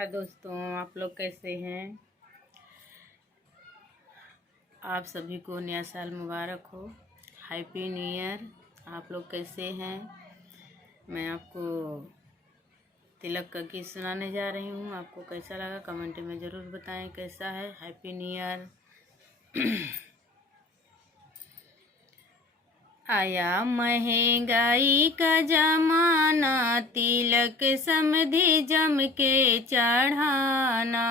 हाय दोस्तों, आप लोग कैसे हैं। आप सभी को नया साल मुबारक हो। Happy new year. आप लोग कैसे हैं। मैं आपको तिलक का गीत सुनाने जा रही हूँ। आपको कैसा लगा कमेंट में ज़रूर बताएं कैसा है। Happy new year. आया महंगाई का जमाना, तिलक समधि जम के चढ़ाना।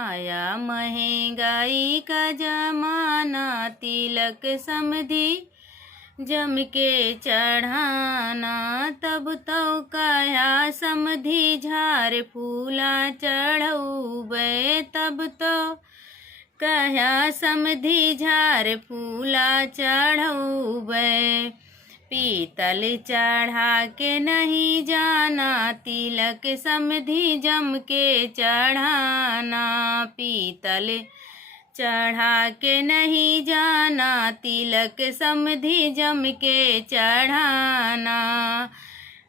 आया महंगाई का जमाना, तिलक समधि जम के चढ़ाना। तब तो कया समधि झार फूला चढ़ौबे, तब तो कया समधि झार फूला चढ़ौबे। पीतल चढ़ा के नहीं जाना, तिलक समधि जम के चढ़ाना। पीतल चढ़ा के नहीं जाना, तिलक समधि जम के चढ़ाना।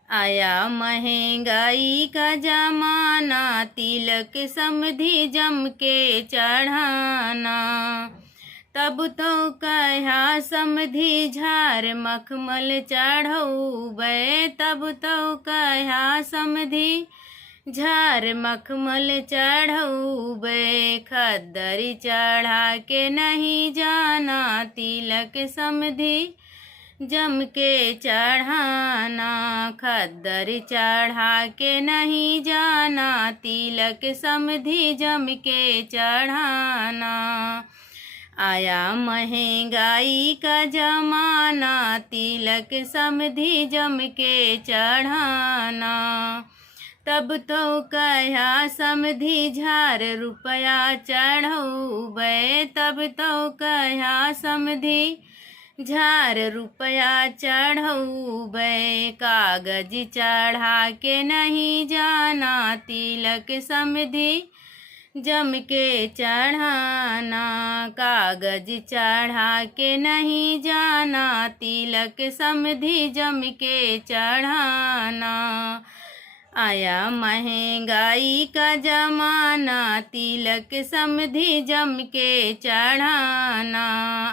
आया महंगाई का जमाना, तिलक समधि जम के चढ़ाना। तब तो कया समधि झार मखमल चढ़ौबे, तब तो कया समधि झार मखमल चढ़ौबे। खद्दर चढ़ा के नहीं जाना, तिलक समधि जम के चढ़ाना। खद्दर चढ़ा के नहीं जाना, तिलक समधि जम के चढ़ाना। आया महंगाई का जमाना, तिलक समधि जम के चढ़ाना। तब तो कया समधि झार रुपया चढ़ौबे, तब तो कया समधि झार रुपया चढ़ौबे। कागज चढ़ा के नहीं जाना, तिलक समधि जम के चढ़ाना। कागज चढ़ा के नहीं जाना, तिलक समधि जम के चढ़ाना। आया महंगाई का जमाना, तिलक समधि जम के चढ़ाना।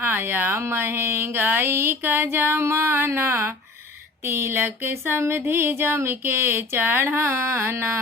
आया महंगाई का जमाना, तिलक समधि जम के चढ़ाना।